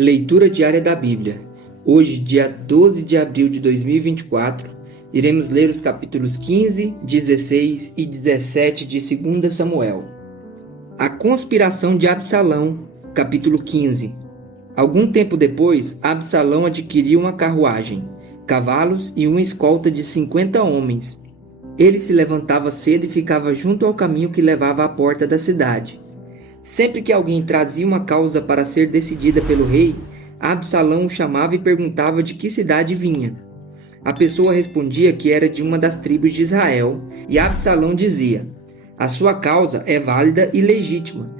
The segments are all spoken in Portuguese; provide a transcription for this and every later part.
Leitura diária da Bíblia. Hoje, dia 12 de abril de 2024, iremos ler os capítulos 15, 16 e 17 de 2 Samuel. A conspiração de Absalão, capítulo 15. Algum tempo depois, Absalão adquiriu uma carruagem, cavalos e uma escolta de 50 homens. Ele se levantava cedo e ficava junto ao caminho que levava à porta da cidade. Sempre que alguém trazia uma causa para ser decidida pelo rei, Absalão o chamava e perguntava de que cidade vinha. A pessoa respondia que era de uma das tribos de Israel, e Absalão dizia: "A sua causa é válida e legítima,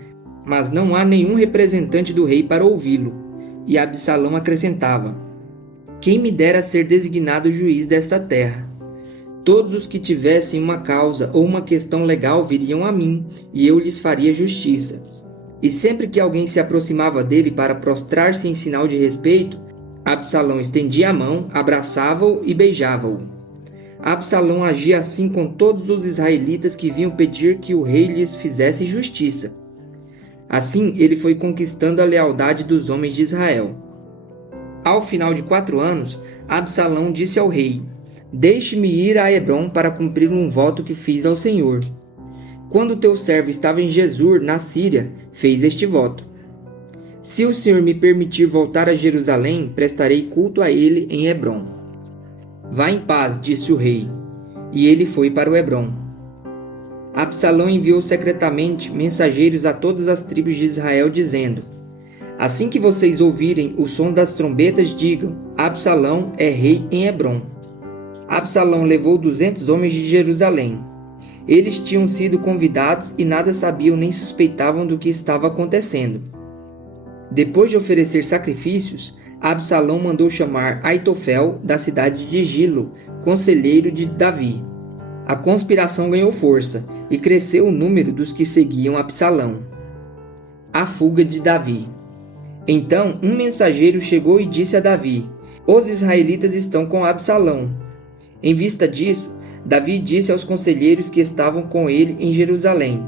mas não há nenhum representante do rei para ouvi-lo." E Absalão acrescentava: "Quem me dera ser designado juiz desta terra? Todos os que tivessem uma causa ou uma questão legal viriam a mim, e eu lhes faria justiça." E sempre que alguém se aproximava dele para prostrar-se em sinal de respeito, Absalão estendia a mão, abraçava-o e beijava-o. Absalão agia assim com todos os israelitas que vinham pedir que o rei lhes fizesse justiça. Assim, ele foi conquistando a lealdade dos homens de Israel. Ao final de 4 anos, Absalão disse ao rei: "Deixe-me ir a Hebrom para cumprir um voto que fiz ao Senhor. Quando teu servo estava em Gesur, na Síria, fez este voto: se o Senhor me permitir voltar a Jerusalém, prestarei culto a ele em Hebrom." "Vá em paz", disse o rei, e ele foi para o Hebrom. Absalão enviou secretamente mensageiros a todas as tribos de Israel, dizendo: "Assim que vocês ouvirem o som das trombetas, digam: Absalão é rei em Hebrom." Absalão levou 200 homens de Jerusalém. Eles tinham sido convidados e nada sabiam nem suspeitavam do que estava acontecendo. Depois de oferecer sacrifícios, Absalão mandou chamar Aitofel da cidade de Gilo, conselheiro de Davi. A conspiração ganhou força e cresceu o número dos que seguiam Absalão. A fuga de Davi. Então um mensageiro chegou e disse a Davi: "Os israelitas estão com Absalão." Em vista disso, Davi disse aos conselheiros que estavam com ele em Jerusalém: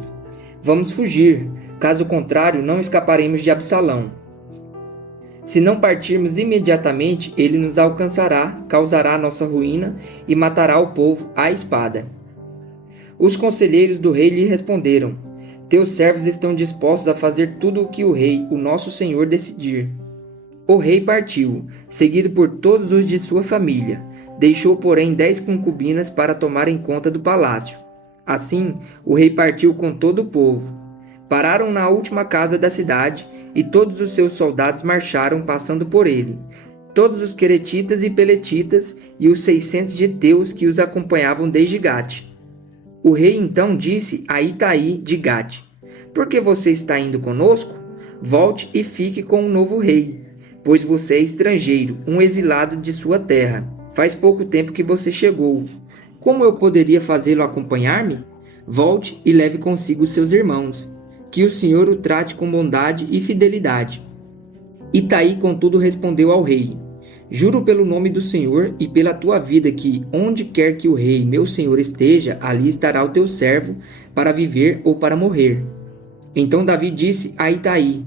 "Vamos fugir, caso contrário não escaparemos de Absalão. Se não partirmos imediatamente, ele nos alcançará, causará nossa ruína e matará o povo à espada." Os conselheiros do rei lhe responderam: "Teus servos estão dispostos a fazer tudo o que o rei, o nosso senhor, decidir." O rei partiu, seguido por todos os de sua família. Deixou, porém, 10 concubinas para tomarem conta do palácio. Assim, o rei partiu com todo o povo. Pararam na última casa da cidade, e todos os seus soldados marcharam passando por ele, todos os queretitas e peletitas e os 600 geteus que os acompanhavam desde Gate. O rei então disse a Itaí de Gate: "Por que você está indo conosco? Volte e fique com o novo rei, pois você é estrangeiro, um exilado de sua terra. Faz pouco tempo que você chegou. Como eu poderia fazê-lo acompanhar-me? Volte e leve consigo seus irmãos. Que o Senhor o trate com bondade e fidelidade." Itaí, contudo, respondeu ao rei: "Juro pelo nome do Senhor e pela tua vida que, onde quer que o rei, meu senhor, esteja, ali estará o teu servo, para viver ou para morrer." Então Davi disse a Itaí: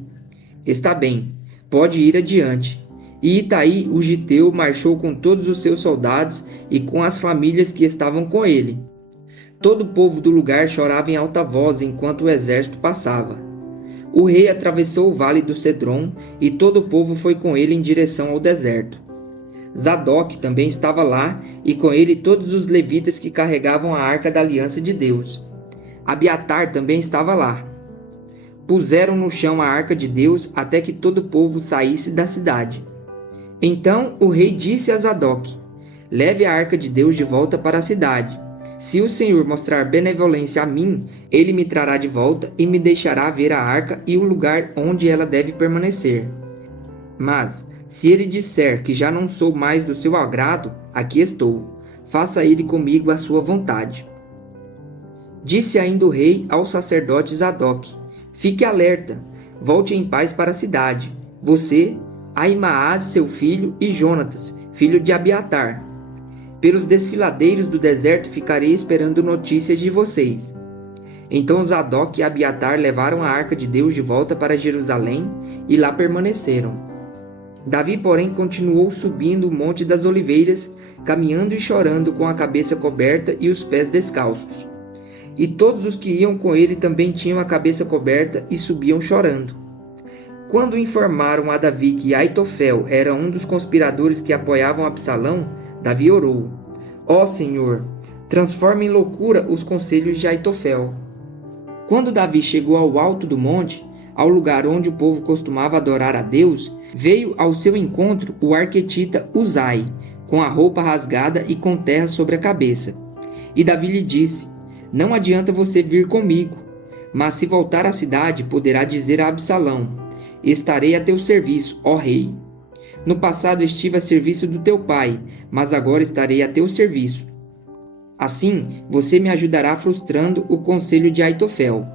"Está bem, pode ir adiante." E Itaí, o giteu, marchou com todos os seus soldados e com as famílias que estavam com ele. Todo o povo do lugar chorava em alta voz enquanto o exército passava. O rei atravessou o vale do Cedron e todo o povo foi com ele em direção ao deserto. Zadok também estava lá e com ele todos os levitas que carregavam a arca da aliança de Deus. Abiatar também estava lá. Puseram no chão a arca de Deus até que todo o povo saísse da cidade. Então o rei disse a Zadok: "Leve a arca de Deus de volta para a cidade. Se o Senhor mostrar benevolência a mim, ele me trará de volta e me deixará ver a arca e o lugar onde ela deve permanecer. Mas, se ele disser que já não sou mais do seu agrado, aqui estou. Faça ele comigo a sua vontade." Disse ainda o rei ao sacerdote Zadok: "Fique alerta, volte em paz para a cidade. Você, Ahimaás, seu filho, e Jonatas, filho de Abiatar. Pelos desfiladeiros do deserto ficarei esperando notícias de vocês." Então Zadok e Abiatar levaram a arca de Deus de volta para Jerusalém e lá permaneceram. Davi, porém, continuou subindo o Monte das Oliveiras, caminhando e chorando com a cabeça coberta e os pés descalços. E todos os que iam com ele também tinham a cabeça coberta e subiam chorando. Quando informaram a Davi que Aitofel era um dos conspiradores que apoiavam Absalão, Davi orou: Ó Senhor, transforma em loucura os conselhos de Aitofel. Quando Davi chegou ao alto do monte, ao lugar onde o povo costumava adorar a Deus, veio ao seu encontro o arquetita Uzai, com a roupa rasgada e com terra sobre a cabeça. E Davi lhe disse: Não adianta você vir comigo, mas se voltar à cidade, poderá dizer a Absalão: Estarei a teu serviço, ó rei. No passado estive a serviço do teu pai, mas agora estarei a teu serviço. Assim, você me ajudará frustrando o conselho de Aitofel.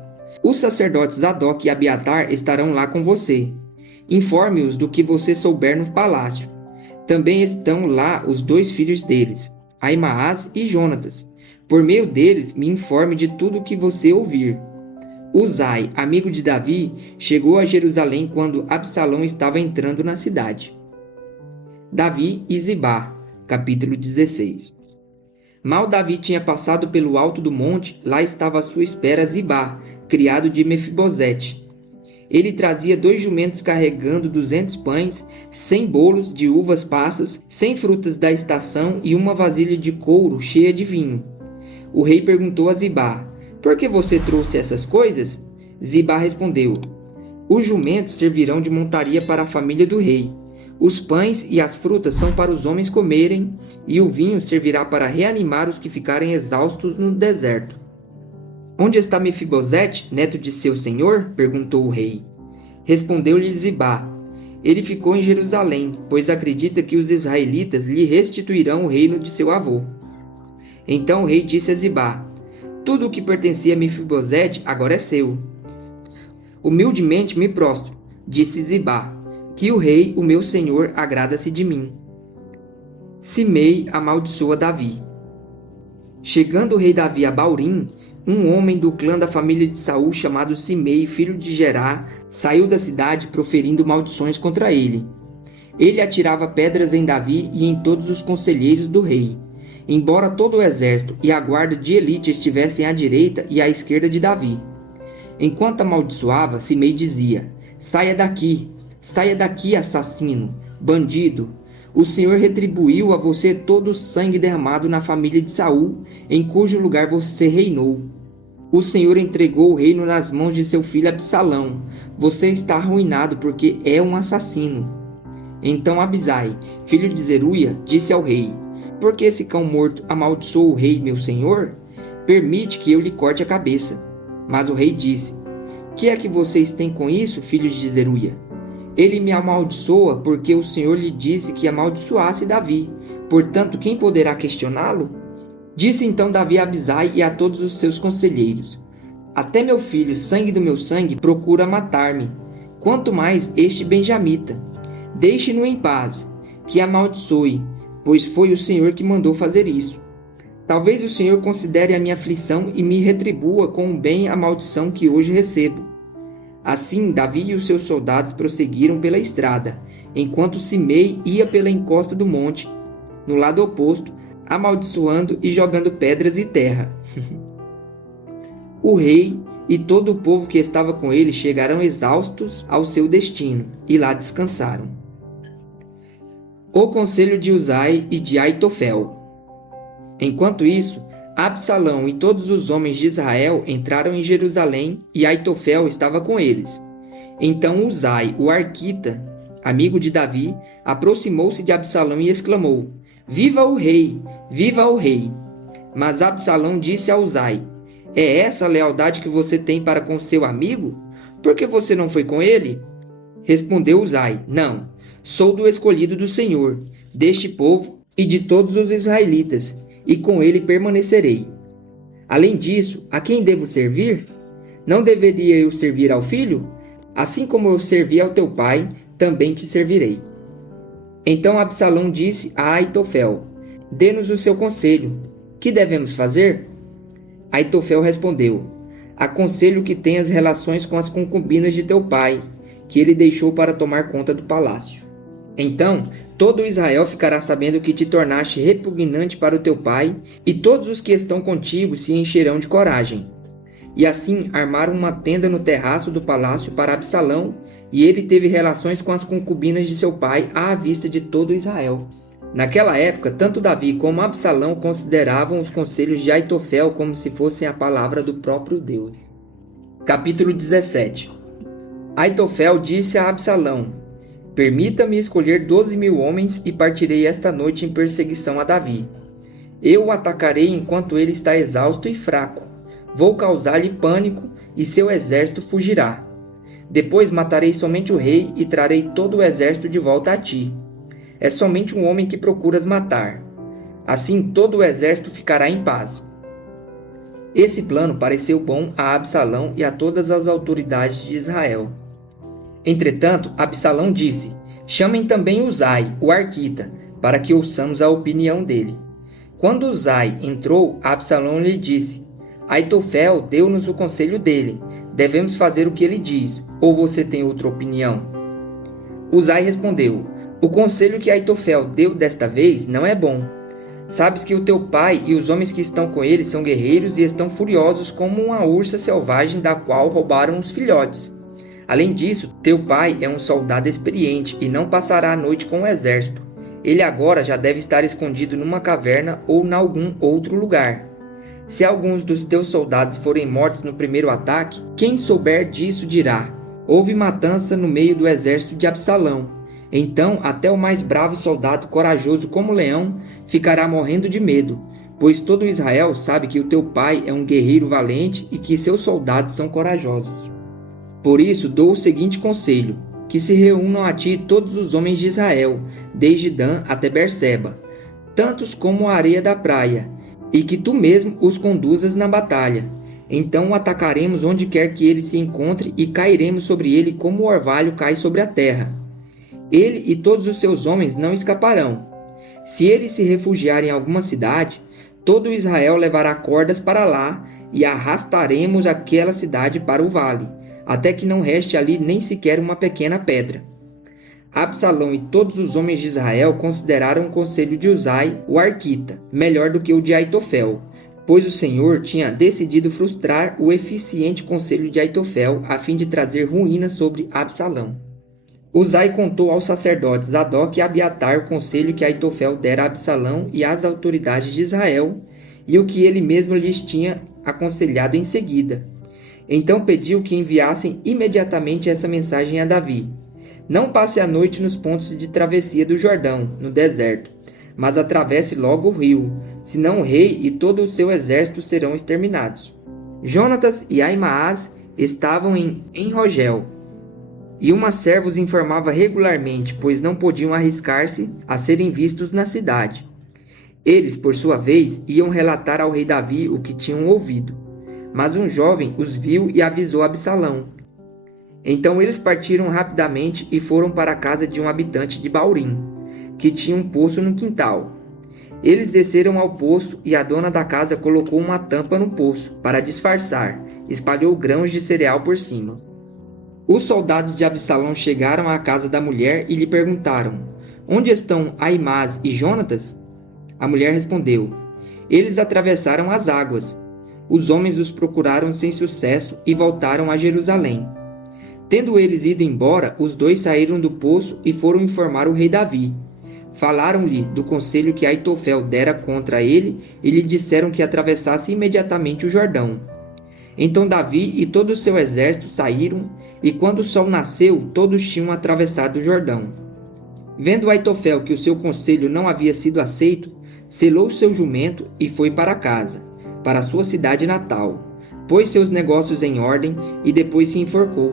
Os sacerdotes Zadok e Abiatar estarão lá com você. Informe-os do que você souber no palácio. Também estão lá os 2 filhos deles, Aimaas e Jonatas. Por meio deles, me informe de tudo o que você ouvir. Uzai, amigo de Davi, chegou a Jerusalém quando Absalão estava entrando na cidade. Davi e Zibá, capítulo 16. Mal Davi tinha passado pelo alto do monte, lá estava à sua espera Zibá, criado de Mefibosete. Ele trazia 2 jumentos carregando 200 pães, 100 bolos de uvas passas, 100 frutas da estação e uma vasilha de couro cheia de vinho. O rei perguntou a Zibá: Por que você trouxe essas coisas? Zibá respondeu: Os jumentos servirão de montaria para a família do rei. Os pães e as frutas são para os homens comerem, e o vinho servirá para reanimar os que ficarem exaustos no deserto. Onde está Mefibosete, neto de seu senhor? Perguntou o rei. Respondeu-lhe Zibá: Ele ficou em Jerusalém, pois acredita que os israelitas lhe restituirão o reino de seu avô. Então o rei disse a Zibá: Tudo o que pertencia a Mefibosete agora é seu. Humildemente me prostro, disse Zibá, que o rei, o meu senhor, agrada-se de mim. Simei amaldiçoa Davi. Chegando o rei Davi a Baurim, um homem do clã da família de Saul, chamado Simei, filho de Gerá, saiu da cidade proferindo maldições contra ele. Ele atirava pedras em Davi e em todos os conselheiros do rei, embora todo o exército e a guarda de elite estivessem à direita e à esquerda de Davi. Enquanto amaldiçoava, Simei dizia: Saia daqui, assassino, bandido. O Senhor retribuiu a você todo o sangue derramado na família de Saul, em cujo lugar você reinou. O Senhor entregou o reino nas mãos de seu filho Absalão. Você está arruinado porque é um assassino. Então Abisai, filho de Zeruia, disse ao rei: Por que esse cão morto amaldiçoou o rei, meu senhor? Permite que eu lhe corte a cabeça. Mas o rei disse: Que é que vocês têm com isso, filhos de Zeruia? Ele me amaldiçoa porque o Senhor lhe disse que amaldiçoasse Davi. Portanto, quem poderá questioná-lo? Disse então Davi a Abisai e a todos os seus conselheiros: Até meu filho, sangue do meu sangue, procura matar-me. Quanto mais este benjamita. Deixe-no em paz, que amaldiçoe, pois foi o Senhor que mandou fazer isso. Talvez o Senhor considere a minha aflição e me retribua com o bem a maldição que hoje recebo. Assim, Davi e os seus soldados prosseguiram pela estrada, enquanto Simei ia pela encosta do monte, no lado oposto, amaldiçoando e jogando pedras e terra. O rei e todo o povo que estava com ele chegaram exaustos ao seu destino, e lá descansaram. O conselho de Uzai e de Aitofel. Enquanto isso, Absalão e todos os homens de Israel entraram em Jerusalém e Aitofel estava com eles. Então Uzai, o arquita, amigo de Davi, aproximou-se de Absalão e exclamou: Viva o rei! Viva o rei! Mas Absalão disse a Uzai: É essa a lealdade que você tem para com seu amigo? Por que você não foi com ele? Respondeu Uzai: Não, sou do escolhido do Senhor, deste povo e de todos os israelitas, e com ele permanecerei. Além disso, a quem devo servir? Não deveria eu servir ao filho? Assim como eu servi ao teu pai, também te servirei. Então Absalão disse a Aitofel: Dê-nos o seu conselho. Que devemos fazer? Aitofel respondeu: Aconselho que tenhas relações com as concubinas de teu pai, que ele deixou para tomar conta do palácio. Então, todo Israel ficará sabendo que te tornaste repugnante para o teu pai, e todos os que estão contigo se encherão de coragem. E assim armaram uma tenda no terraço do palácio para Absalão, e ele teve relações com as concubinas de seu pai à vista de todo Israel. Naquela época, tanto Davi como Absalão consideravam os conselhos de Aitofel como se fossem a palavra do próprio Deus. Capítulo 17. Aitofel disse a Absalão: permita-me escolher 12.000 homens e partirei esta noite em perseguição a Davi. Eu o atacarei enquanto ele está exausto e fraco. Vou causar-lhe pânico e seu exército fugirá. Depois matarei somente o rei e trarei todo o exército de volta a ti. É somente um homem que procuras matar. Assim todo o exército ficará em paz. Esse plano pareceu bom a Absalão e a todas as autoridades de Israel. Entretanto, Absalão disse: chamem também Uzai, o arquita, para que ouçamos a opinião dele. Quando Uzai entrou, Absalão lhe disse: Aitofel deu-nos o conselho dele. Devemos fazer o que ele diz, ou você tem outra opinião? Uzai respondeu: o conselho que Aitofel deu desta vez não é bom. Sabes que o teu pai e os homens que estão com ele são guerreiros e estão furiosos como uma ursa selvagem da qual roubaram os filhotes. Além disso, teu pai é um soldado experiente e não passará a noite com o exército. Ele agora já deve estar escondido numa caverna ou em algum outro lugar. Se alguns dos teus soldados forem mortos no primeiro ataque, quem souber disso dirá: houve matança no meio do exército de Absalão. Então até o mais bravo soldado, corajoso como leão, ficará morrendo de medo, pois todo Israel sabe que o teu pai é um guerreiro valente e que seus soldados são corajosos. Por isso dou o seguinte conselho: que se reúnam a ti todos os homens de Israel, desde Dan até Berseba, tantos como a areia da praia, e que tu mesmo os conduzas na batalha. Então o atacaremos onde quer que ele se encontre e cairemos sobre ele como o orvalho cai sobre a terra. Ele e todos os seus homens não escaparão. Se ele se refugiar em alguma cidade, todo Israel levará cordas para lá e arrastaremos aquela cidade para o vale, até que não reste ali nem sequer uma pequena pedra. Absalão e todos os homens de Israel consideraram o conselho de Uzai, o arquita, melhor do que o de Aitofel, pois o Senhor tinha decidido frustrar o eficiente conselho de Aitofel a fim de trazer ruína sobre Absalão. Uzai contou aos sacerdotes Zadok e Abiatar o conselho que Aitofel dera a Absalão e às autoridades de Israel, e o que ele mesmo lhes tinha aconselhado em seguida. Então pediu que enviassem imediatamente essa mensagem a Davi: não passe a noite nos pontos de travessia do Jordão, no deserto, mas atravesse logo o rio, senão o rei e todo o seu exército serão exterminados. Jonatas e Aimaas estavam em Enrogel, e uma serva os informava regularmente, pois não podiam arriscar-se a serem vistos na cidade. Eles, por sua vez, iam relatar ao rei Davi o que tinham ouvido. Mas um jovem os viu e avisou Absalão. Então eles partiram rapidamente e foram para a casa de um habitante de Baurim, que tinha um poço no quintal. Eles desceram ao poço e a dona da casa colocou uma tampa no poço para disfarçar, espalhou grãos de cereal por cima. Os soldados de Absalão chegaram à casa da mulher e lhe perguntaram: onde estão Aimaas e Jonatas? A mulher respondeu: eles atravessaram as águas. Os homens os procuraram sem sucesso e voltaram a Jerusalém. Tendo eles ido embora, os dois saíram do poço e foram informar o rei Davi. Falaram-lhe do conselho que Aitofel dera contra ele e lhe disseram que atravessasse imediatamente o Jordão. Então Davi e todo o seu exército saíram, e quando o sol nasceu, todos tinham atravessado o Jordão. Vendo Aitofel que o seu conselho não havia sido aceito, selou seu jumento e foi para casa, para sua cidade natal, pôs seus negócios em ordem e depois se enforcou.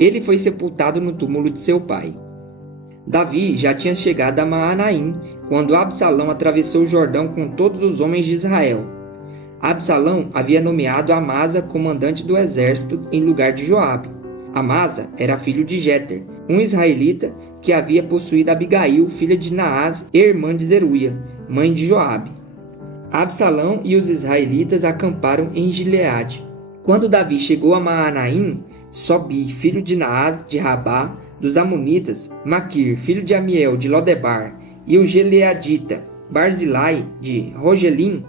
Ele foi sepultado no túmulo de seu pai. Davi já tinha chegado a Maanaim, quando Absalão atravessou o Jordão com todos os homens de Israel. Absalão havia nomeado Amasa comandante do exército em lugar de Joabe. Amasa era filho de Jeter, um israelita que havia possuído Abigail, filha de Naás, irmã de Zeruia, mãe de Joabe. Absalão e os israelitas acamparam em Gileade. Quando Davi chegou a Maanaim, Sobi, filho de Naás de Rabá, dos amonitas, Maquir, filho de Amiel, de Lodebar, e o gileadita Barzilai, de Rogelim,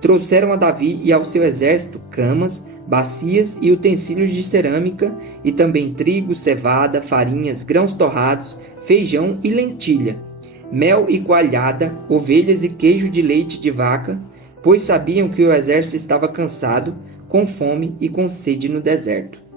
trouxeram a Davi e ao seu exército camas, bacias e utensílios de cerâmica, e também trigo, cevada, farinhas, grãos torrados, feijão e lentilha, mel e coalhada, ovelhas e queijo de leite de vaca, pois sabiam que o exército estava cansado, com fome e com sede no deserto.